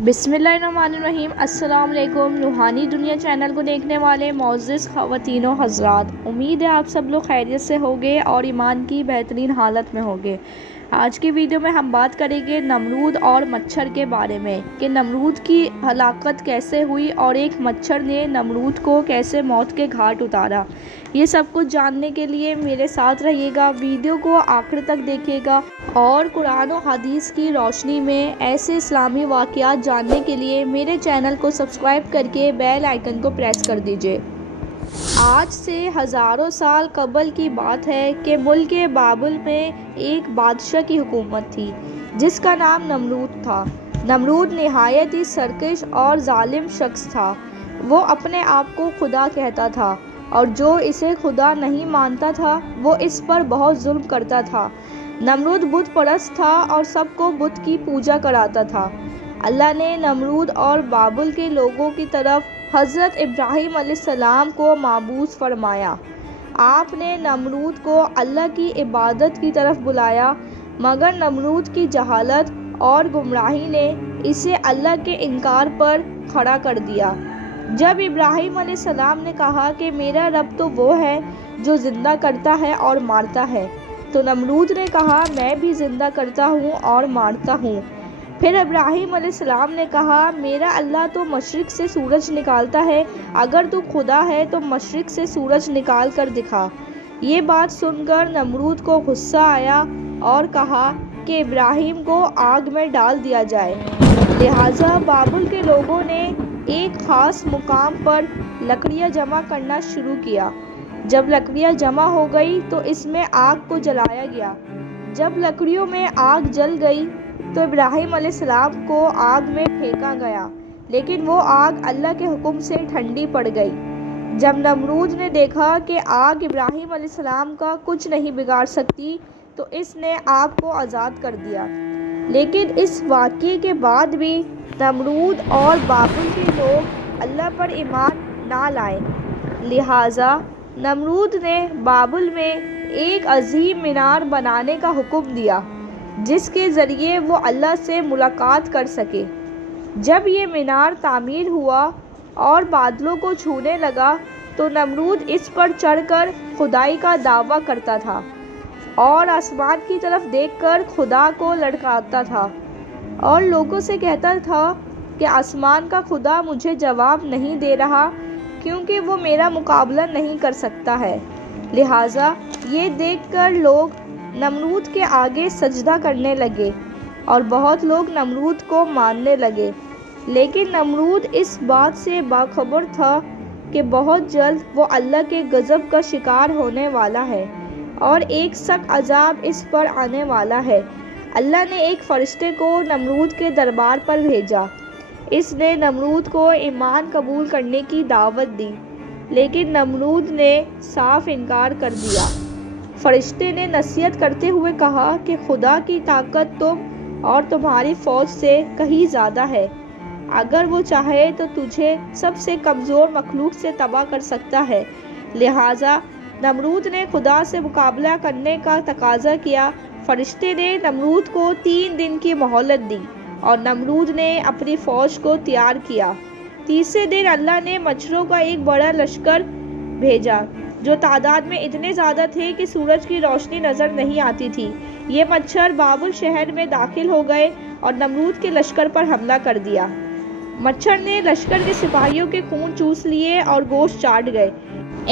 बिस्मिल्लाहिर्रहमानिर्रहीम। अस्सलाम वालेकुम। रूहानी दुनिया चैनल को देखने वाले मोअज़्ज़िज़ ख़वातीन व हज़रात, उम्मीद है आप सब लोग खैरियत से होंगे और ईमान की बेहतरीन हालत में होंगे। आज की वीडियो में हम बात करेंगे नमरूद और मच्छर के बारे में कि नमरूद की हलाकत कैसे हुई और एक मच्छर ने नमरूद को कैसे मौत के घाट उतारा। ये सब कुछ जानने के लिए मेरे साथ रहिएगा, वीडियो को आखिर तक देखिएगा और कुरान और हदीस की रोशनी में ऐसे इस्लामी वाक़यात जानने के लिए मेरे चैनल को सब्सक्राइब करके बेल आइकन को प्रेस कर दीजिए। आज से हज़ारों साल कबल की बात है कि मुल्क बाबुल में एक बादशाह की हुकूमत थी जिसका नाम नमरूद था। नमरूद निहायत ही सरकश और जालिम शख्स था। वो अपने आप को खुदा कहता था और जो इसे खुदा नहीं मानता था वो इस पर बहुत जुल्म करता था। नमरूद बुत परस्त था और सबको बुत की पूजा कराता था। अल्लाह ने नमरूद और बाबुल के लोगों की तरफ हज़रत इब्राहीम अलैहिस्सलाम को माबूस फरमाया। आपने नमरूद को अल्लाह की इबादत की तरफ बुलाया, मगर नमरूद की जहालत और गुमराही ने इसे अल्लाह के इनकार पर खड़ा कर दिया। जब इब्राहीम अलैहिस्सलाम ने कहा कि मेरा रब तो वो है जो ज़िंदा करता है और मारता है, तो नमरूद ने कहा मैं भी ज़िंदा करता हूँ और मारता हूँ। फिर इब्राहीम अलैहिस्सलाम ने कहा मेरा अल्लाह तो मशरिक़ से सूरज निकालता है, अगर तू खुदा है तो मशरिक़ से सूरज निकाल कर दिखा। ये बात सुनकर नमरूद को गुस्सा आया और कहा कि इब्राहीम को आग में डाल दिया जाए। लिहाजा बाबुल के लोगों ने एक ख़ास मुकाम पर लकड़ियाँ जमा करना शुरू किया। जब लकड़ियाँ जमा हो गई तो इसमें आग को जलाया गया। जब लकड़ियों में आग जल गई तो इब्राहीम अलैहिस्सलाम को आग में फेंका गया, लेकिन वो आग अल्लाह के हुक्म से ठंडी पड़ गई। जब नमरूद ने देखा कि आग इब्राहीम अलैहिस्सलाम का कुछ नहीं बिगाड़ सकती तो इसने आग को आज़ाद कर दिया। लेकिन इस वाक़ये के बाद भी नमरूद और बाबुल के लोग अल्लाह पर ईमान ना लाए। लिहाजा नमरूद ने बाबुल में एक अजीम मीनार बनाने का हुक्म दिया जिसके ज़रिए वो अल्लाह से मुलाकात कर सके। जब ये मीनार तामीर हुआ और बादलों को छूने लगा तो नमरूद इस पर चढ़कर खुदाई का दावा करता था और आसमान की तरफ देखकर खुदा को लड़काता था और लोगों से कहता था कि आसमान का खुदा मुझे जवाब नहीं दे रहा क्योंकि वो मेरा मुकाबला नहीं कर सकता है। लिहाजा ये देखकर लोग नमरूद के आगे सजदा करने लगे और बहुत लोग नमरूद को मानने लगे। लेकिन नमरूद इस बात से बाखबर था कि बहुत जल्द वो अल्लाह के गज़ब का शिकार होने वाला है और एक सख्त अज़ाब इस पर आने वाला है। अल्लाह ने एक फ़रिश्ते को नमरूद के दरबार पर भेजा। इसने नमरूद को ईमान कबूल करने की दावत दी, लेकिन नमरूद ने साफ इनकार कर दिया। फ़रिश्ते ने नसीहत करते हुए कहा कि खुदा की ताकत तुम और तुम्हारी फ़ौज से कहीं ज़्यादा है। अगर वो चाहे तो तुझे सबसे कमज़ोर मखलूक से तबाह कर सकता है। लिहाजा नमरूद ने खुदा से मुकाबला करने का तकाज़ा किया। फ़रिश्ते ने नमरूद को 3 दिन की मोहलत दी और नमरूद ने अपनी फ़ौज को तैयार किया। तीसरे दिन अल्लाह ने मच्छरों का एक बड़ा लश्कर भेजा जो तादाद में इतने ज़्यादा थे कि सूरज की रोशनी नज़र नहीं आती थी। ये मच्छर बाबुल शहर में दाखिल हो गए और नमरूद के लश्कर पर हमला कर दिया। मच्छर ने लश्कर के सिपाहियों के खून चूस लिए और गोश्त चाट गए।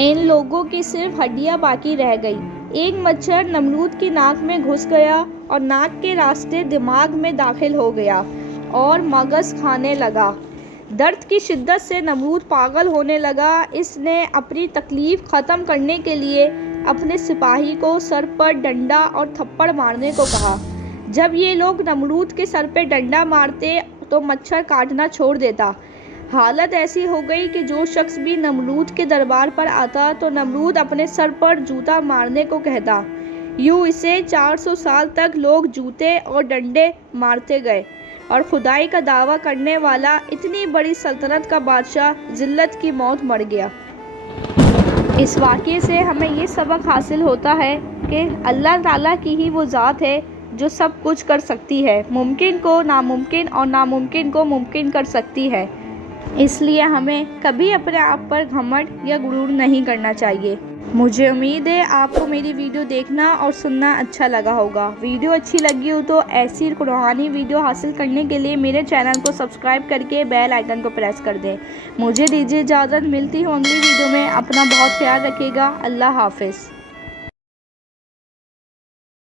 इन लोगों की सिर्फ हड्डियाँ बाकी रह गई। एक मच्छर नमरूद की नाक में घुस गया और नाक के रास्ते दिमाग में दाखिल हो गया और मगज़ खाने लगा। दर्द की शिद्दत से नमरूद पागल होने लगा। इसने अपनी तकलीफ़ ख़त्म करने के लिए अपने सिपाही को सर पर डंडा और थप्पड़ मारने को कहा। जब ये लोग नमरूद के सर पर डंडा मारते तो मच्छर काटना छोड़ देता। हालत ऐसी हो गई कि जो शख्स भी नमरूद के दरबार पर आता तो नमरूद अपने सर पर जूता मारने को कहता। यूँ इसे 400 साल तक लोग जूते और डंडे मारते गए और खुदाई का दावा करने वाला इतनी बड़ी सल्तनत का बादशाह जिल्लत की मौत मर गया। इस वाक़ये से हमें ये सबक हासिल होता है कि अल्लाह ताला की ही वो ज़ात है जो सब कुछ कर सकती है, मुमकिन को नामुमकिन और नामुमकिन को मुमकिन कर सकती है। इसलिए हमें कभी अपने आप पर घमंड या गुरूर नहीं करना चाहिए। मुझे उम्मीद है आपको मेरी वीडियो देखना और सुनना अच्छा लगा होगा। वीडियो अच्छी लगी हो तो ऐसी रूहानी वीडियो हासिल करने के लिए मेरे चैनल को सब्सक्राइब करके बेल आइकन को प्रेस कर दें। मुझे दीजिए इजाज़त, मिलती हूँ अगली वीडियो में। अपना बहुत ख्याल रखिएगा। अल्लाह हाफिज़।